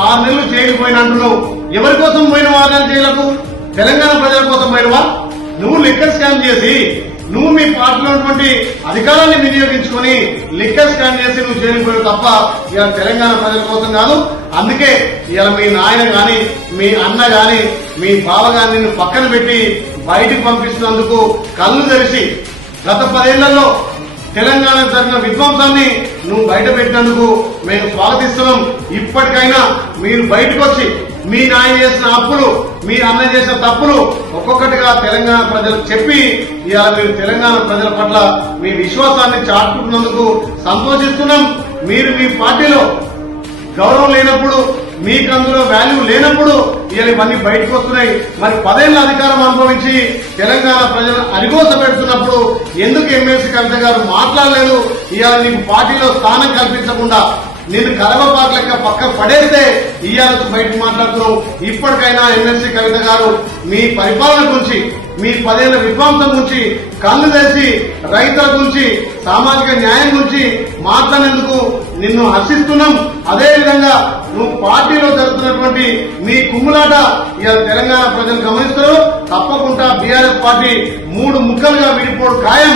ఆరు నెలలు జైలు అంటున్నావు ఎవరి కోసం పోయిన ఆరు జైలకు? తెలంగాణ ప్రజల కోసం పోయినవా? నువ్వు లిక్కర్ స్కామ్ చేసి నువ్వు మీ పార్టీలో ఉన్నటువంటి అధికారాన్ని వినియోగించుకొని లిక్కర్ స్కామ్ చేసి నువ్వు జైలు తప్ప ఇవాళ తెలంగాణ ప్రజల కోసం కాదు. అందుకే ఇవాళ మీ నాయన గాని మీ అన్న గాని మీ బావ గాని పక్కన పెట్టి బయటికి పంపిస్తున్నందుకు కళ్ళు తెరిచి గత పదేళ్ళలో తెలంగాణ జరిగిన విధ్వంసాన్ని నువ్వు బయట పెట్టినందుకు మేము స్వాగతిస్తున్నాం. ఇప్పటికైనా మీరు బయటకు వచ్చి మీ నాయన చేసిన అప్పులు మీ అన్న చేసిన తప్పులు ఒక్కొక్కటిగా తెలంగాణ ప్రజలకు చెప్పి ఇవాళ మీరు తెలంగాణ ప్రజల పట్ల మీ విశ్వాసాన్ని చాటుకున్నందుకు సంతోషిస్తున్నాం. మీరు మీ పార్టీలో గౌరవం లేనప్పుడు మీకు అందులో వాల్యూ లేనప్పుడు ఇవాళ ఇవన్నీ బయటకు వస్తున్నాయి. మరి పదేళ్ళ అధికారం అనుభవించి తెలంగాణ ప్రజలను అరిగోస పెడుతున్నప్పుడు ఎందుకు ఎమ్మెల్సీ కవిత గారు మాట్లాడలేదు? ఇవాళ నీకు పార్టీలో స్థానం కల్పించకుండా నేను కరవ పాట లెక్క పక్క పడేస్తే ఇవాళ బయట మాట్లాడుతున్నావు. ఇప్పటికైనా ఎమ్మెల్సీ కవిత గారు మీ పరిపాలన గురించి మీ పదేళ్ళ విధ్వంసం గురించి కళ్ళు తెరిచి రైతుల గురించి సామాజిక న్యాయం గురించి మాట్లాడేందుకు నిన్ను హర్షిస్తున్నాం. పార్టీలో జరుగుతున్నటువంటి మీ కుమ్ములాట ఇవాళ తెలంగాణ ప్రజలు గమనిస్తారు తప్పకుండా బీఆర్ఎస్ పార్టీ మూడు ముక్కలుగా విడిపోవడం ఖాయం.